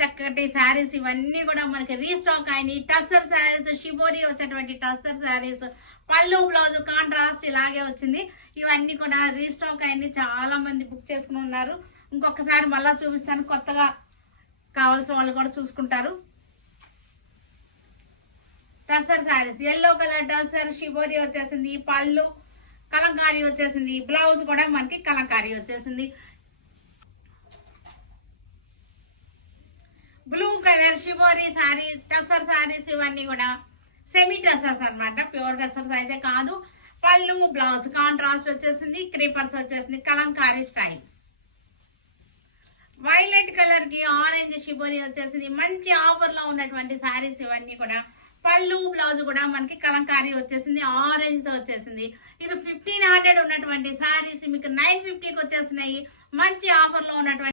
చక్కటి శారీస్ ఇవన్నీ కూడా మనకి రీస్టాక్ అయినాయి. టస్సర్ శారీస్, షిబోరి వచ్చేటువంటి టస్సర్ శారీస్, పళ్ళు బ్లౌజ్ కాంట్రాస్ట్ ఇలాగే వచ్చింది. ఇవన్నీ కూడా రీస్టాక్ అయింది, చాలా మంది బుక్ చేసుకుని ఉన్నారు. ఇంకొకసారి మళ్ళీ చూపిస్తాను, కొత్తగా కావాల్సిన వాళ్ళు కూడా చూసుకుంటారు. Tussar saris, yellow colour tussar shibori వచ్చేసింది, పళ్ళు కలంకారీ వచ్చేసింది, బ్లౌజ్ కూడా మనకి కలంకారీ వచ్చేసింది. Blue colour shibori sari, tussar saris ఇవన్నీ కూడా సెమీ టస్సర్స్ అనమాట, ప్యూర్ టస్సర్స్ అయితే కాదు. పళ్ళు బ్లౌజ్ కాంట్రాస్ట్ వచ్చేసింది, క్రీపర్స్ వచ్చేసింది, కలంకారీ స్టైల్. వైలెట్ కలర్ కి ఆరెంజ్ షిబోరి వచ్చేసింది. మంచి ఆఫర్ లో ఉన్నటువంటి శారీస్ ఇవన్నీ కూడా. పళ్ళు బ్లౌజ్ కూడా మనకి కలంకారీ వచ్చేసింది, ఆరెంజ్ తో వచ్చేసింది. ఇది 1500 ఉన్నటువంటి శారీస్ మీకు 950కి వచ్చేసినాయి. మంచి ఆఫర్ లో ఉన్నటువంటి